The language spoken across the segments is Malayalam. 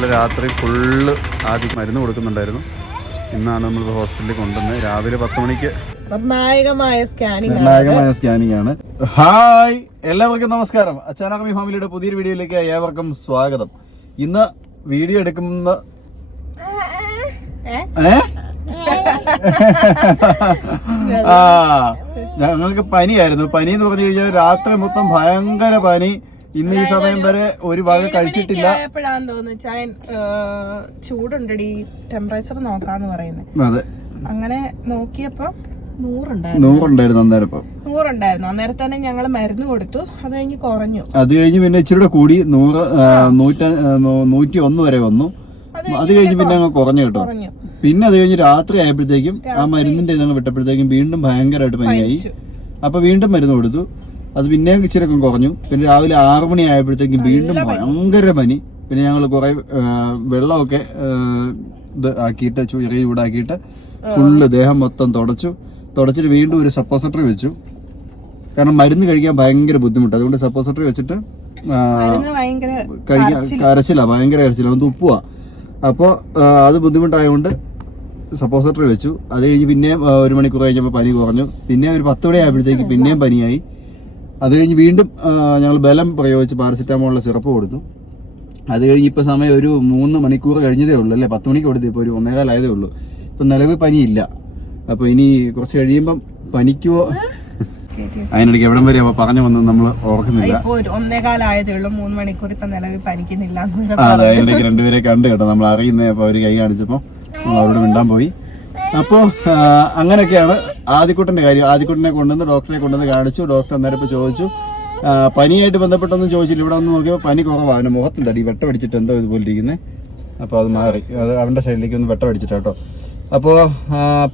ഇന്നലെ രാത്രി ഫുള്ള് ആദ്യം മരുന്ന് കൊടുക്കുന്നുണ്ടായിരുന്നു. ഇന്നാണ് നമ്മൾ ഹോസ്പിറ്റലിൽ കൊണ്ടുവന്നത്. രാവിലെ 10 മണിക്ക് നിർണായകമായ സ്കാനിങ് ആണ്. ഹായ്, എല്ലാവർക്കും നമസ്കാരം. അച്ചാനാകമി ഫാമിലിയുടെ പുതിയൊരു വീഡിയോയിലേക്ക് ഏവർക്കും സ്വാഗതം. ഇന്ന് വീഡിയോ എടുക്കുന്ന ഞങ്ങൾക്ക് പനിയായിരുന്നു. പനി എന്ന് പറഞ്ഞു കഴിഞ്ഞാൽ രാത്രി മൊത്തം ഭയങ്കര പനി. ഇന്ന് ഈ സമയം വരെ ഒരു ഭാഗം കഴിച്ചിട്ടില്ല. എപ്പോഴാന്ന് തോന്നുന്നു ചായൻ ചൂടുണ്ടടി, ടെമ്പറേച്ചർ നോക്കാന്ന് പറയുന്നത്. അതെ, അങ്ങനെ നോക്കിയപ്പോ 100 ഉണ്ടായിരുന്നു. അന്നേരം തന്നെ ഞങ്ങള് മരുന്ന് കൊടുത്തു. അത് കഴിഞ്ഞ് കുറഞ്ഞു. അത് കഴിഞ്ഞ് പിന്നെ ഇച്ചിരി കൂടി 101 വരെ വന്നു. അത് കഴിഞ്ഞ് പിന്നെ അങ്ങ് കുറഞ്ഞു കേട്ടോ. പിന്നെ അത് കഴിഞ്ഞ് രാത്രി ആയപ്പോഴത്തേക്കും ആ മരുന്നിന്റെ ഞങ്ങൾ വിട്ടപ്പോഴത്തേക്കും വീണ്ടും ഭയങ്കരമായിട്ട് പനിയായി. അപ്പൊ വീണ്ടും മരുന്ന് കൊടുത്തു. അത് പിന്നെ ഇച്ചിരൊക്കെ കുറഞ്ഞു. പിന്നെ രാവിലെ 6 മണി ആയപ്പോഴത്തേക്കും വീണ്ടും ഭയങ്കര പനി. പിന്നെ ഞങ്ങൾ കുറെ വെള്ളമൊക്കെ ഇത് ആക്കിയിട്ട് ചെറിയ ചൂടാക്കിയിട്ട് ഫുള്ള് ദേഹം മൊത്തം തുടച്ചിട്ട് വീണ്ടും ഒരു സപ്പോസിറ്ററി വെച്ചു. കാരണം മരുന്ന് കഴിക്കാൻ ഭയങ്കര ബുദ്ധിമുട്ട്. അതുകൊണ്ട് സപ്പോസിറ്ററി വെച്ചിട്ട് കരച്ചില്ല, ഭയങ്കര കരച്ചില്ല, തുപ്പുക. അപ്പോൾ അത് ബുദ്ധിമുട്ടായതുകൊണ്ട് സപ്പോസിറ്ററി വെച്ചു. അത് കഴിഞ്ഞ് പിന്നെയും 1 മണിക്കൂർ കഴിഞ്ഞപ്പോൾ പനി കുറഞ്ഞു. പിന്നെ ഒരു 10 മണി ആയപ്പോഴത്തേക്ക് പിന്നെയും പനിയായി. അത് കഴിഞ്ഞ് വീണ്ടും ഞങ്ങൾ ബലം പ്രയോഗിച്ച് പാരസിറ്റാമോളിലെ സിറപ്പ് കൊടുത്തു. അത് കഴിഞ്ഞ് ഇപ്പോൾ സമയം ഒരു 3 മണിക്കൂർ കഴിഞ്ഞതേ ഉള്ളൂ അല്ലേ. 10 മണിക്ക് കൊടുത്തു. ഇപ്പോൾ ഒരു 1:15 ആയതേ ഉള്ളൂ. ഇപ്പം നിലവിൽ പനിയില്ല. അപ്പോൾ ഇനി കുറച്ച് കഴിയുമ്പം പനിക്കുവോ അതിനിടയ്ക്ക് എവിടം വരെ പറഞ്ഞു വന്നത് നമ്മൾ ഓർക്കുന്നില്ല. 1:15 ആയതേ ഉള്ളൂ, 3 മണിക്കൂർ ഇപ്പം നിലവിൽ പനിക്കുന്നില്ല. അതെ, അതിനിടയ്ക്ക് രണ്ടുപേരെ കണ്ടു കേട്ടോ. നമ്മൾ അറിയുന്നത്. അപ്പോൾ അവർ കൈ കാണിച്ചപ്പോൾ നമ്മൾ അവിടെ മിണ്ടാൻ പോയി. അപ്പോൾ അങ്ങനെയൊക്കെയാണ് ആദിക്കുട്ടൻ്റെ കാര്യം. ആദിക്കുട്ടനെ കൊണ്ടുവന്ന് ഡോക്ടറെ കൊണ്ടുവന്ന് കാണിച്ചു. ഡോക്ടർ അന്നേരം ഇപ്പോൾ ചോദിച്ചു, പനിയായിട്ട് ബന്ധപ്പെട്ടൊന്നും ചോദിച്ചില്ല. ഇവിടെ വന്ന് നോക്കിയപ്പോൾ പനി കുറവാണ്. അവൻ്റെ മുഖത്തും തടി വെട്ട പിടിച്ചിട്ട് എന്തോ ഇതുപോലെ ഇരിക്കുന്നത്. അപ്പോൾ അത് മാറി. അത് അവൻ്റെ സൈഡിലേക്ക് ഒന്ന് വെട്ട പിടിച്ചിട്ട് കേട്ടോ. അപ്പോൾ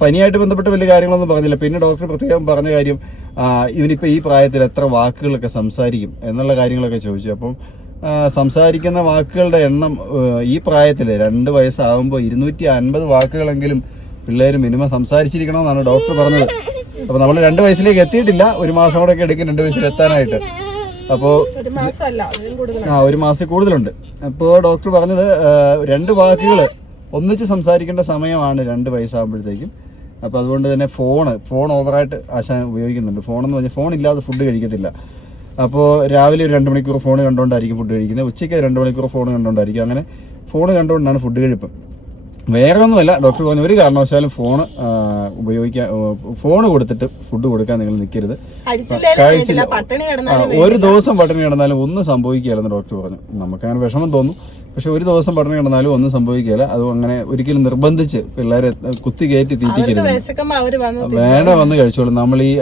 പനിയായിട്ട് ബന്ധപ്പെട്ട് വലിയ കാര്യങ്ങളൊന്നും പറഞ്ഞില്ല. പിന്നെ ഡോക്ടർ പ്രത്യേകം പറഞ്ഞ കാര്യം, ഇവനിപ്പോൾ ഈ പ്രായത്തിൽ എത്ര വാക്കുകളൊക്കെ സംസാരിക്കും എന്നുള്ള കാര്യങ്ങളൊക്കെ ചോദിച്ചു. അപ്പം സംസാരിക്കുന്ന വാക്കുകളുടെ എണ്ണം ഈ പ്രായത്തിൽ 2 വയസ്സാകുമ്പോൾ 250 വാക്കുകളെങ്കിലും പിള്ളേർ മിനിമം സംസാരിച്ചിരിക്കണമെന്നാണ് ഡോക്ടർ പറഞ്ഞത്. അപ്പോൾ നമ്മൾ 2 വയസ്സിലേക്ക് എത്തിയിട്ടില്ല. 1 മാസം കൂടെ ഒക്കെ എടുക്കും 2 വയസ്സിൽ എത്താനായിട്ട്. അപ്പോൾ 1 മാസം കൂടുതലുണ്ട്. അപ്പോൾ ഡോക്ടർ പറഞ്ഞത് 2 വാക്കുകൾ ഒന്നിച്ച് സംസാരിക്കേണ്ട സമയമാണ് 2 വയസ്സാകുമ്പോഴത്തേക്കും. അപ്പോൾ അതുകൊണ്ട് തന്നെ ഫോൺ ഓവറായിട്ട് ആശാൻ ഉപയോഗിക്കുന്നുണ്ട്. ഫോണെന്ന് പറഞ്ഞാൽ ഫോൺ ഇല്ലാതെ ഫുഡ് കഴിക്കത്തില്ല. അപ്പോൾ രാവിലെ ഒരു 2 മണിക്കൂർ ഫോൺ കണ്ടുകൊണ്ടായിരിക്കും ഫുഡ് കഴിക്കുന്നത്. ഉച്ചയ്ക്ക് 2 മണിക്കൂർ ഫോൺ കണ്ടുകൊണ്ടായിരിക്കും. അങ്ങനെ ഫോൺ കണ്ടുകൊണ്ടാണ് ഫുഡ് കഴിപ്പ്. വേറെ ഒന്നുമല്ല, ഡോക്ടർ പറഞ്ഞ ഒരു കാരണവശാലും ഫോൺ കൊടുത്തിട്ട് ഫുഡ് കൊടുക്കാൻ നിങ്ങൾ നിൽക്കരുത്. കഴിച്ചില്ല, ഒരു ദിവസം പട്ടിണി കിടന്നാലും ഒന്നും സംഭവിക്കുകയില്ലെന്ന് ഡോക്ടർ പറഞ്ഞു. നമുക്കങ്ങനെ വിഷമം തോന്നും, പക്ഷെ ഒരു ദിവസം പട്ടിണി കിടന്നാലും ഒന്നും സംഭവിക്കുകയില്ല. അത് അങ്ങനെ ഒരിക്കലും നിർബന്ധിച്ച് പിള്ളേരെ കുത്തി കയറ്റി തീറ്റിക്കരുത്. വേണ്ട വന്ന് കഴിച്ചോളും. നമ്മൾ ഈ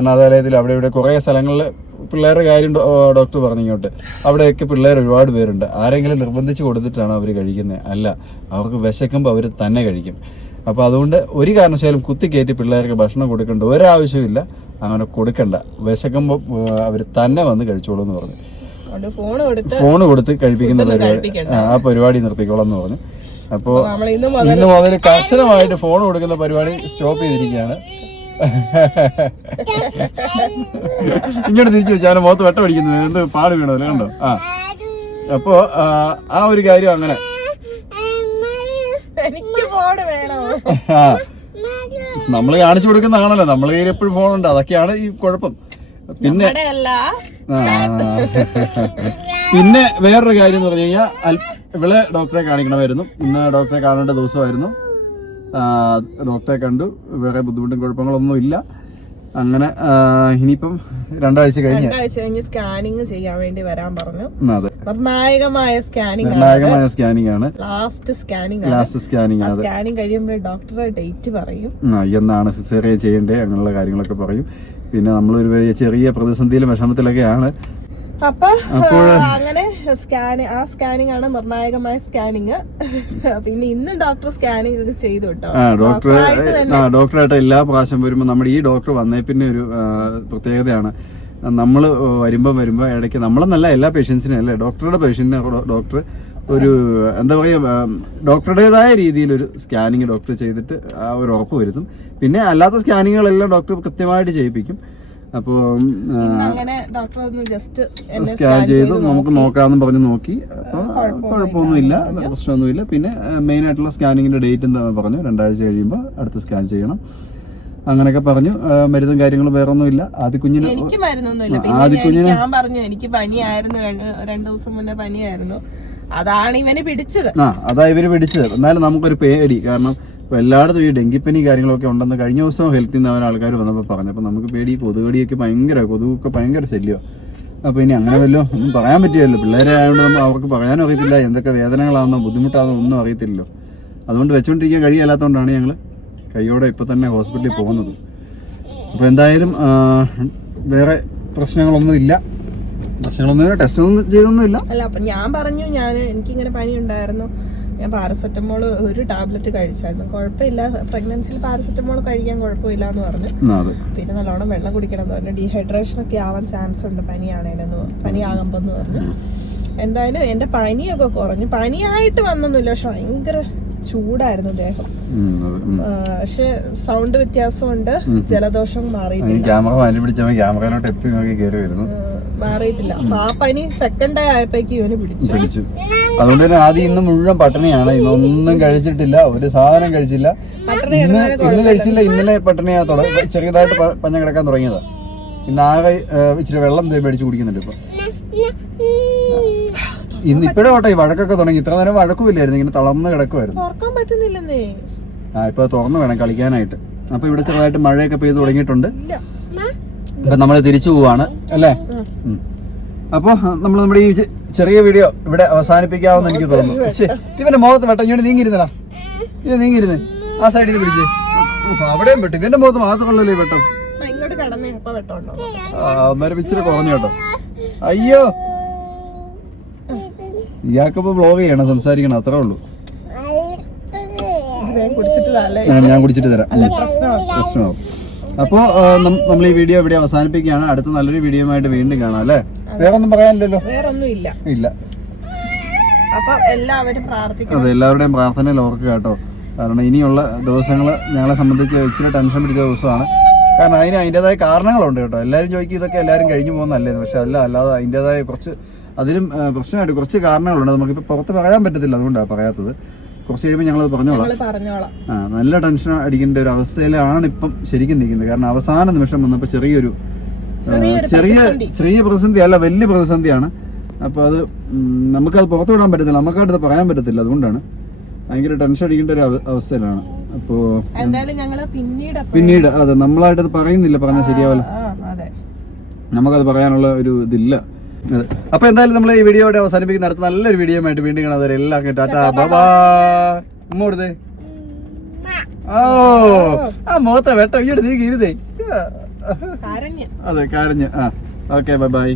അനാഥാലയത്തിൽ അവിടെ ഇവിടെ കുറെ സ്ഥലങ്ങളിൽ പിള്ളേരുടെ കാര്യം ഡോക്ടർ പറഞ്ഞു ഇങ്ങോട്ട്. അവിടെയൊക്കെ പിള്ളേർ ഒരുപാട് പേരുണ്ട്. ആരെങ്കിലും നിർബന്ധിച്ച് കൊടുത്തിട്ടാണ് അവർ കഴിക്കുന്നത്. അല്ല, അവർക്ക് വിശക്കുമ്പോൾ അവർ തന്നെ കഴിക്കും. അപ്പോൾ അതുകൊണ്ട് ഒരു കാരണവശാലും കുത്തിക്കയറ്റി പിള്ളേർക്ക് ഭക്ഷണം കൊടുക്കേണ്ട ഒരാവശ്യമില്ല. അങ്ങനെ കൊടുക്കണ്ട. വിശക്കുമ്പോൾ അവർ തന്നെ വന്ന് കഴിച്ചോളൂ എന്ന് പറഞ്ഞു. ഫോൺ കൊടുത്ത് കഴിപ്പിക്കുന്ന പരിപാടി ആ പരിപാടി നിർത്തിക്കോളാം എന്ന് പറഞ്ഞു. അപ്പോൾ ഇന്ന് മുതൽ കർശനമായിട്ട് ഫോൺ കൊടുക്കുന്ന പരിപാടി സ്റ്റോപ്പ് ചെയ്തിരിക്കുകയാണ്. ഇങ്ങോട്ട് തിരിച്ചു വെച്ചാൽ മുഖത്ത് വെട്ടം അടിക്കുന്നത് എന്ത് പാട് വീണല്ലോ കണ്ടോ. അപ്പോ ആ ഒരു കാര്യം അങ്ങനെ. നമ്മള് കാണിച്ചു കൊടുക്കുന്നതാണല്ലോ, നമ്മളെ കയ്യിൽ എപ്പോഴും ഫോണുണ്ട്. അതൊക്കെയാണ് ഈ കുഴപ്പം. പിന്നെ വേറൊരു കാര്യം എന്ന് പറഞ്ഞു കഴിഞ്ഞാൽ ഇവളെ ഡോക്ടറെ കാണിക്കണമായിരുന്നു. ഇന്ന് ഡോക്ടറെ കാണേണ്ട ദിവസമായിരുന്നു. ഡോക്ടറെ കണ്ടു. വേറെ ബുദ്ധിമുട്ടും കുഴപ്പങ്ങളൊന്നും ഇല്ല. അങ്ങനെ ഇനിയിപ്പം 2 ആഴ്ച കഴിഞ്ഞ് സ്കാനിങ് ചെയ്യാൻ വേണ്ടി വരാൻ പറഞ്ഞു. അതെ, നിർണായകമായ സ്കാനിങ് ആണ്. ലാസ്റ്റ് സ്കാനിങ് ആണ്. സ്കാനിങ് കഴിയുമ്പോൾ ഡോക്ടറെ ഡേറ്റ് പറയും. എന്നാണ് സിസേറിയൻ ചെയ്യേണ്ടത് അങ്ങനെയുള്ള കാര്യങ്ങളൊക്കെ പറയും. പിന്നെ നമ്മളൊരു ചെറിയ പ്രതിസന്ധിയിലും വിഷമത്തിലൊക്കെയാണ്. അപ്പൊ അങ്ങനെ സ്കാനിങ് ആണ് നിർണായകമായ സ്കാനിങ്. പിന്നെ ഇന്ന് ഡോക്ടർ സ്കാനിങ് ഒക്കെ ചെയ്തു കേട്ടോ. ഡോക്ടറായിട്ട് എല്ലാ പ്രാവശ്യം വരുമ്പോൾ നമ്മുടെ ഈ ഡോക്ടർ വന്നേ പിന്നെ ഒരു പ്രത്യേകതയാണ്. നമ്മൾ വരുമ്പോ ഇടയ്ക്ക് നമ്മളെന്നല്ല എല്ലാ പേഷ്യൻസിനും അല്ലേ, ഡോക്ടറുടെ പേഷ്യന്റിനെ ഡോക്ടർ ഒരു എന്താ പറയുക ഡോക്ടറുടേതായ രീതിയിലൊരു സ്കാനിങ് ഡോക്ടർ ചെയ്തിട്ട് ആ ഒരു ഉറപ്പ് വരുത്തും. പിന്നെ അല്ലാത്ത സ്കാനിങ്ങുകളെല്ലാം ഡോക്ടർ കൃത്യമായിട്ട് ചെയ്യിപ്പിക്കും. അപ്പോൾ അങ്ങനെ ഡോക്ടർ ഒന്ന് ജസ്റ്റ് സ്കാൻ ചെയ്ത് നമുക്ക് നോക്കാമെന്ന് പറഞ്ഞ് നോക്കി. അപ്പോൾ കുഴപ്പമൊന്നുമില്ല, പ്രശ്നമൊന്നുമില്ല. പിന്നെ മെയിൻ ആയിട്ടുള്ള സ്കാനിങ്ങിന്റെ ഡേറ്റ് എന്താണെന്ന് പറഞ്ഞു, 2 ആഴ്ച കഴിയുമ്പോൾ അടുത്ത് സ്കാൻ ചെയ്യണം അങ്ങനെയൊക്കെ പറഞ്ഞു. മരുന്നും കാര്യങ്ങളും വേറെ ഒന്നുമില്ല. ആദ്യക്കുഞ്ഞിന് എനിക്ക് മരുന്നൊന്നുമില്ല. പിന്നെ ഞാൻ പറഞ്ഞു എനിക്ക് പനിയായിരുന്നു, 2 ദിവസം മുന്നേ പനിയായിരുന്നു, അതാണ് ഇവന് പിടിച്ചത്. അതാ ഇവര് പിടിച്ചത്. എന്നാലും നമുക്കൊരു പേടി, കാരണം ഇപ്പൊ എല്ലായിടത്തും ഈ ഡെങ്കിപ്പനി കാര്യങ്ങളൊക്കെ ഉണ്ടെന്ന് കഴിഞ്ഞ ദിവസം ഹെൽത്തിൽ നിന്ന് ആൾക്കാർ വന്നപ്പോൾ പറഞ്ഞു. അപ്പൊ നമുക്ക് പേടി, കൊതുകടിയൊക്കെ ഭയങ്കര, കൊതുകൊക്കെ ഭയങ്കര ശല്യമാണ്. അപ്പൊ ഇനി അങ്ങനെ വല്ലതും ഒന്നും പറയാൻ പറ്റില്ലല്ലോ, പിള്ളേരെ ആയതുകൊണ്ട് അവർക്ക് പറയാനും അറിയത്തില്ല, എന്തൊക്കെ വേദനകളാണെന്നോ ബുദ്ധിമുട്ടാണെന്നോ ഒന്നും അറിയത്തില്ലല്ലോ. അതുകൊണ്ട് വെച്ചോണ്ടിരിക്കാൻ കഴിയല്ലാത്തതുകൊണ്ടാണ് ഞങ്ങൾ കൈയോടെ ഇപ്പൊ തന്നെ ഹോസ്പിറ്റലിൽ പോകുന്നത്. അപ്പൊ എന്തായാലും വേറെ പ്രശ്നങ്ങളൊന്നുമില്ല, ടെസ്റ്റ് ഒന്നും ചെയ്തൊന്നുമില്ല. അല്ല, അപ്പൊ ഞാൻ പറഞ്ഞു, എനിക്കിങ്ങനെ പനി ഉണ്ടായിരുന്നു, ഞാൻ പാരസെറ്റമോൾ ഒരു ടാബ്ലറ്റ് കഴിച്ചായിരുന്നു, കുഴപ്പമില്ല, പ്രഗ്നൻസിയിൽ പാരസെറ്റമോൾ കഴിക്കാൻ കുഴപ്പമില്ല എന്ന് പറഞ്ഞു. പിന്നെ നല്ലോണം വെള്ളം കുടിക്കണം എന്ന് പറഞ്ഞു, ഡീഹൈഡ്രേഷൻ ഒക്കെ ആവാൻ ചാൻസ് ഉണ്ട് പനിയാകുമ്പോ എന്ന് പറഞ്ഞു. എന്തായാലും എന്റെ പനിയൊക്കെ കുറഞ്ഞു. പനിയായിട്ട് വന്നൊന്നുമില്ല, പക്ഷെ ഭയങ്കര ചൂടായിരുന്നു ദേഹം. പക്ഷെ സൗണ്ട് വ്യത്യാസമുണ്ട്, ജലദോഷം മാറിയിട്ടില്ല. മാറിയിട്ടില്ല. ആ പനി സെക്കൻഡ് ഡേ ആയപ്പോഴേക്ക് ഇവന് പിടിച്ചു. അതുകൊണ്ട് തന്നെ ആദ്യം ഇന്ന് മുഴുവൻ പട്ടിണിയാണ്, ഇന്നൊന്നും കഴിച്ചിട്ടില്ല, ഒരു സാധനം കഴിച്ചില്ല, ഇന്ന് കഴിച്ചില്ല. ഇന്നലെ പട്ടിണിയാ, ചെറിയതായിട്ട് പഞ്ഞ കിടക്കാൻ തുടങ്ങിയതാ. ഇന്നാകെ ഇച്ചിരി വെള്ളം മേടിച്ച് കുടിക്കുന്നുണ്ട് ഇപ്പൊ. ഇന്നിപ്പോഴും ഓട്ടെ ഈ വഴക്കൊക്കെ തുടങ്ങി. ഇത്ര നേരം വഴക്കുമില്ലായിരുന്നു, ഇങ്ങനെ തളർന്ന് കിടക്കുമായിരുന്നു. ഇപ്പൊ തുറന്നു വേണം കളിക്കാനായിട്ട്. അപ്പൊ ഇവിടെ ചെറുതായിട്ട് മഴയൊക്കെ പെയ്ത് തുടങ്ങിയിട്ടുണ്ട്. അപ്പൊ നമ്മള് തിരിച്ചു പോവാണ് അല്ലേ. അപ്പൊ നമ്മൾ നമ്മുടെ ഈ ചെറിയ വീഡിയോ ഇവിടെ അവസാനിപ്പിക്കാമെന്ന് എനിക്ക് തോന്നുന്നു. ഇവന്റെ മുഖത്ത് വെട്ടം ഇങ്ങോട്ട് നീങ്ങിരുന്നടാ, ഇത് നീങ്ങിരുന്ന് ആ സൈഡിൽ നിന്ന് പിടിച്ച്. അവിടെയും വെട്ടു, ഇവന്റെ മുഖത്ത് മാത്രമല്ലല്ലോ ഈ വെട്ടം. അന്നേരം ഇച്ചിരി കുറഞ്ഞു കേട്ടോ. അയ്യോ, ഇയാൾക്കിപ്പോ വ്ലോഗ് ചെയ്യണം, സംസാരിക്കണം, അത്രേ ഉള്ളൂ. ഞാൻ കുടിച്ചിട്ട് തരാം, പ്രശ്നമാവും. അപ്പോ നമ്മൾ ഈ വീഡിയോ ഇവിടെ അവസാനിപ്പിക്കുകയാണ്. അടുത്ത നല്ലൊരു വീഡിയോയുമായിട്ട് വീണ്ടും കാണാം അല്ലേ. വേറെ ഒന്നും പറയാനില്ലല്ലോ, ഇല്ല. അതെ, എല്ലാവരുടെയും പ്രാർത്ഥനയിൽ ഓർക്കുക കേട്ടോ. കാരണം ഇനിയുള്ള ദിവസങ്ങൾ ഞങ്ങളെ സംബന്ധിച്ച് ഇച്ചിരി ടെൻഷൻ പിടിച്ച ദിവസമാണ്. കാരണം അതിൻ്റെതായ കാരണങ്ങളുണ്ട് കേട്ടോ. എല്ലാവരും ചോദിക്കും ഇതൊക്കെ എല്ലാവരും കഴിഞ്ഞു പോകുന്നല്ലേ, പക്ഷെ അല്ലാതെ അതിൻ്റെതായ കുറച്ച്, അതിലും പ്രശ്നമായിട്ട് കുറച്ച് കാരണങ്ങളുണ്ട്. നമുക്കിപ്പോൾ പുറത്ത് പറയാൻ പറ്റത്തില്ല, അതുകൊണ്ടാണ് പറയാത്തത്. കുറച്ച് കഴിയുമ്പോൾ ഞങ്ങളത് പറഞ്ഞോളാം. നല്ല ടെൻഷൻ അടിക്കേണ്ട ഒരു അവസ്ഥയിലാണ് ഇപ്പം ശരിക്കും നിൽക്കുന്നത്. കാരണം അവസാന നിമിഷം വന്നപ്പോൾ ചെറിയ പ്രതിസന്ധി അല്ല, വലിയ പ്രതിസന്ധിയാണ്. അപ്പോൾ അത് നമുക്കത് പുറത്തു വിടാൻ പറ്റത്തില്ല, നമുക്കടുത്ത് പറയാൻ പറ്റത്തില്ല. അതുകൊണ്ടാണ് ഭയങ്കര ടെൻഷൻ അടിക്കേണ്ട ഒരു അവസ്ഥയിലാണ്. അപ്പോൾ പിന്നീട് അതെ, നമ്മളായിട്ടത് പറയുന്നില്ല, പറഞ്ഞാൽ ശരിയാവല്ലോ, നമുക്കത് പറയാനുള്ള ഒരു ഇതില്ല. അപ്പൊ എന്തായാലും നമ്മൾ ഈ വീഡിയോ അവസാനിപ്പിക്കുന്ന അടുത്ത നല്ലൊരു വീഡിയോ ആയിട്ട് വീണ്ടും കാണാതെ എല്ലാവർക്കും ടാറ്റാ ബൈ. കൊടുത്തേ. ആ മുഖത്തെ വെട്ടം ഇങ്ങോട്ട് നീ ഇരുതേ. അതെ, കരഞ്ഞ്. Okay, by.